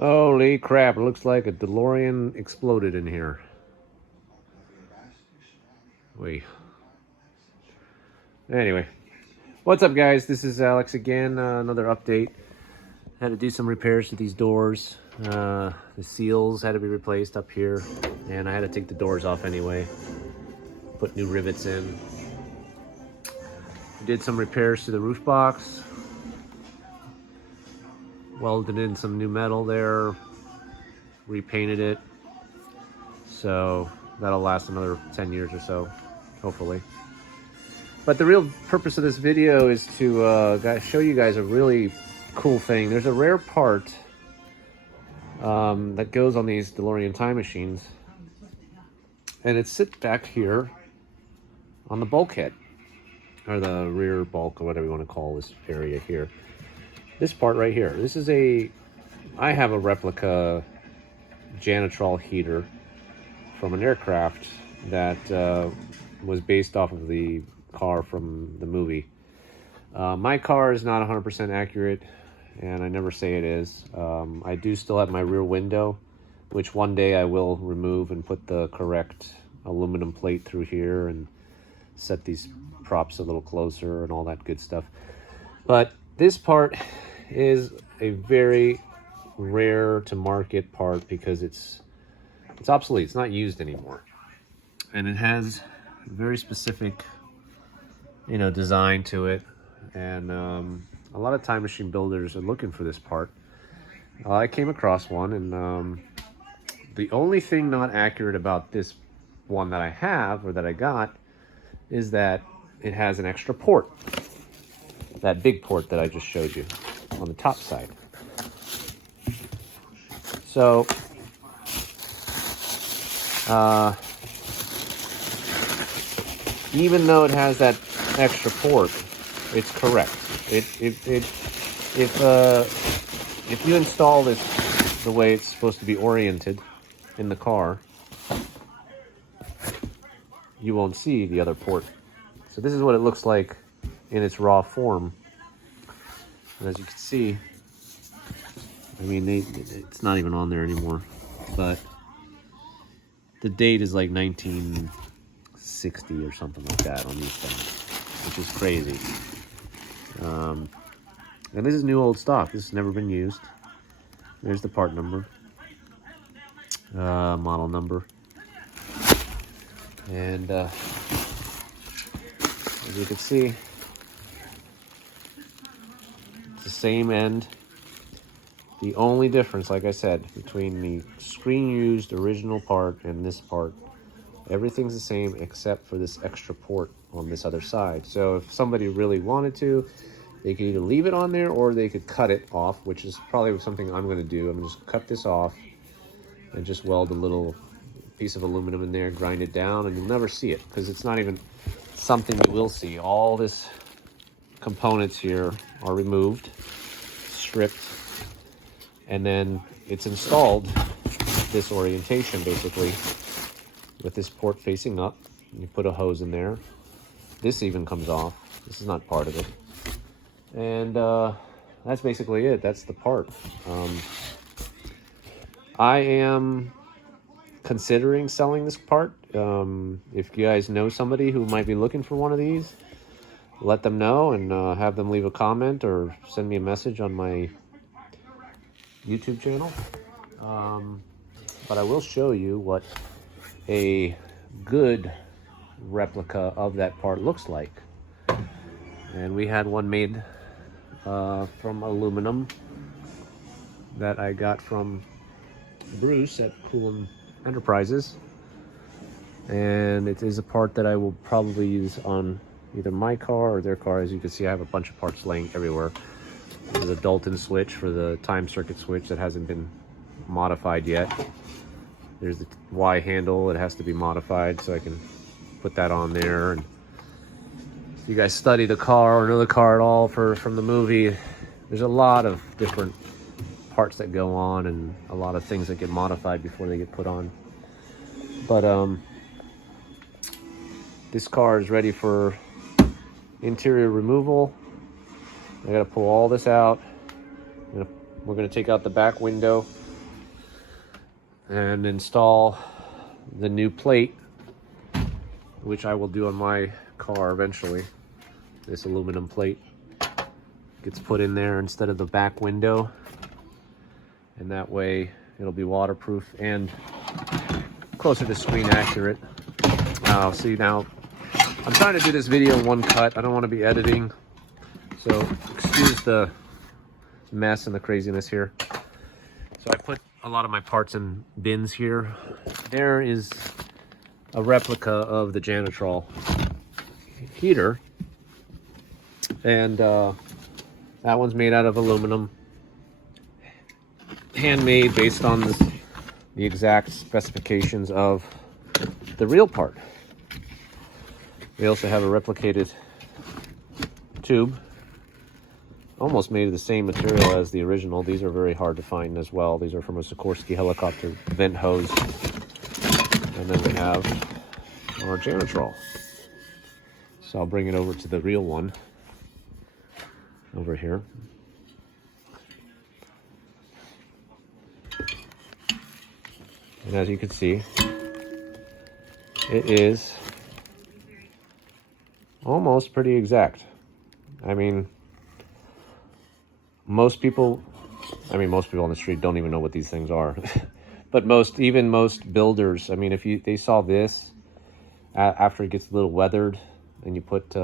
Holy crap, it looks like a DeLorean exploded in here. Wait. Anyway, what's up guys? This is Alex again, another update. Had to do some repairs to these doors. The seals had to be replaced up here, and I had to take the doors off anyway. Put new rivets in. Did some repairs to the roof box. Welded in some new metal there. Repainted it. So that'll last another 10 years or so, hopefully. But the real purpose of this video is to show you guys a really cool thing. There's a rare part that goes on these Delorean Time Machines, and it sits back here on the bulkhead, or the rear bulk, or whatever you want to call this area here. This part right here. This is I have a replica Janitrol heater from an aircraft that was based off of the car from the movie. My car is not 100% accurate, and I never say it is. I do still have my rear window, which one day I will remove and put the correct aluminum plate through here and set these props a little closer and all that good stuff. But this part is a very rare to market part because it's obsolete. It's not used anymore, and it has a very specific design to it, and a lot of time machine builders are looking for this part. I came across one, and the only thing not accurate about this one that I have, or that I got, is that it has an extra port, that big port that I just showed you on the top side. So even though it has that extra port, it's correct. If you install this the way it's supposed to be oriented in the car, you won't see the other port. So this is what it looks like in its raw form. And as you can see, I mean, it's not even on there anymore, but the date is like 1960 or something like that on these things, which is crazy. And this is new old stock. This has never been used. There's the part number, model number, and as you can see, it's the same end. The only difference, like I said, between the screen-used original part and this part, everything's the same except for this extra port on this other side. So if somebody really wanted to, they could either leave it on there or they could cut it off, which is probably something I'm going to do. I'm going to just cut this off and just weld a little piece of aluminum in there, grind it down, and you'll never see it because it's not even something you will see. All this components here are removed, stripped, and then it's installed this orientation basically with this port facing up. You put a hose in there. This even comes off. This is not part of it. And that's basically it. That's the part. I am considering selling this part. If you guys know somebody who might be looking for one of these, let them know and have them leave a comment or send me a message on my YouTube channel. But I will show you what a good replica of that part looks like. And we had one made from aluminum that I got from Bruce at Cool Enterprises, and it is a part that I will probably use on either my car or their car. As you can see, I have a bunch of parts laying everywhere. There's a Dalton switch for the time circuit switch that hasn't been modified yet. There's the Y handle. It has to be modified, so I can put that on there. And if you guys study the car or know the car at all from the movie, there's a lot of different parts that go on and a lot of things that get modified before they get put on. But this car is ready for interior removal. I gotta pull all this out. We're gonna take out the back window and install the new plate, which I will do on my car eventually. This aluminum plate gets put in there instead of the back window, and that way it'll be waterproof and closer to screen accurate. See, now I'm trying to do this video in one cut. I don't want to be editing, so excuse the mess and the craziness here. So I put a lot of my parts in bins here. There is a replica of the Janitral heater, and that one's made out of aluminum, handmade based on the exact specifications of the real part. We also have a replicated tube, almost made of the same material as the original. These are very hard to find as well. These are from a Sikorsky helicopter vent hose. And then we have our Janitral. So I'll bring it over to the real one over here. And as you can see, it is almost pretty exact. I mean, most people on the street don't even know what these things are. But most builders, I mean, if they saw this after it gets a little weathered, and you put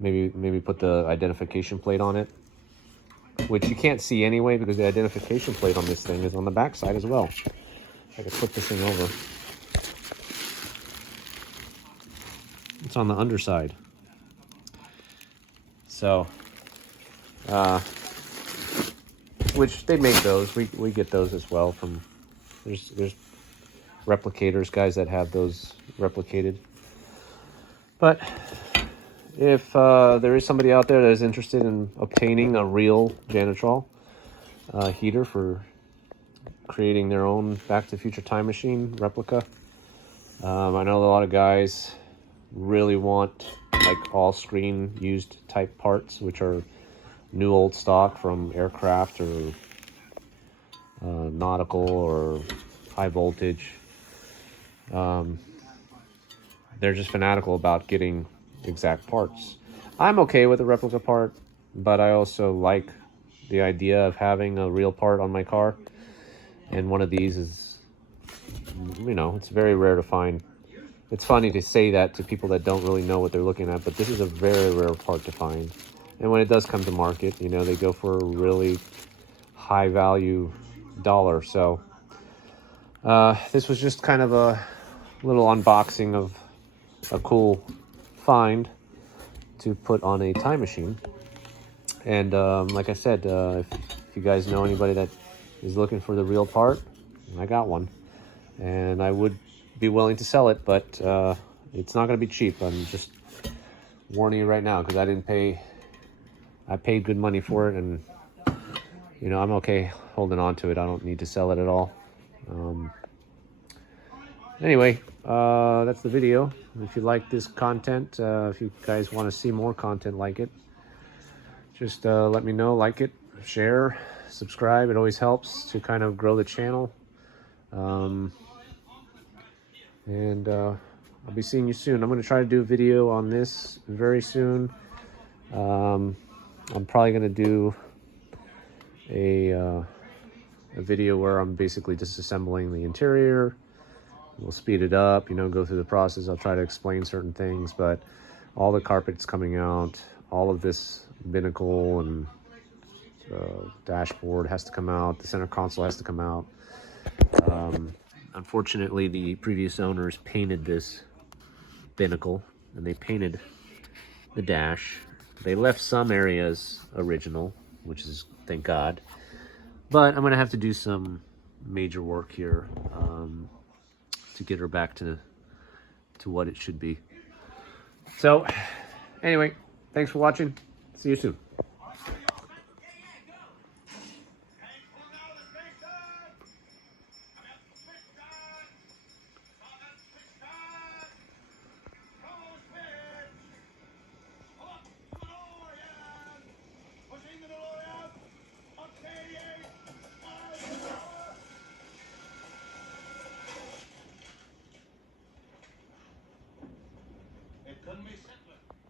maybe put the identification plate on it, which you can't see anyway because the identification plate on this thing is on the back side as well. I could flip this thing over. It's on the underside. So, which they make those. We get those as well from. There's replicators, guys that have those replicated. But if there is somebody out there that is interested in obtaining a real Janitral heater for creating their own Back to the Future Time Machine replica, I know a lot of guys really want like all screen used type parts, which are new old stock from aircraft or nautical or high voltage. They're just fanatical about getting exact parts. I'm okay with a replica part, but I also like the idea of having a real part on my car. And one of these is, it's very rare to find. It's funny to say that to people that don't really know what they're looking at, but this is a very rare part to find. And when it does come to market, they go for a really high value dollar. So this was just kind of a little unboxing of a cool find to put on a time machine. And like I said, if you guys know anybody that is looking for the real part, I got one. And I would be willing to sell it, but it's not going to be cheap. I'm just warning you right now because I paid good money for it, and I'm okay holding on to it. I don't need to sell it at all. Anyway, that's the video. If you like this content, if you guys want to see more content like it, just let me know. Like it, share, subscribe. It always helps to kind of grow the channel. And I'll be seeing you soon. I'm going to try to do a video on this very soon. I'm probably going to do a video where I'm basically disassembling the interior. We'll speed it up, go through the process. I'll try to explain certain things, but all the carpet's coming out. All of this binnacle and dashboard has to come out. The center console has to come out. Unfortunately, the previous owners painted this binnacle, and they painted the dash. They left some areas original, which is, thank God. But I'm going to have to do some major work here to get her back to what it should be. So, anyway, thanks for watching. See you soon.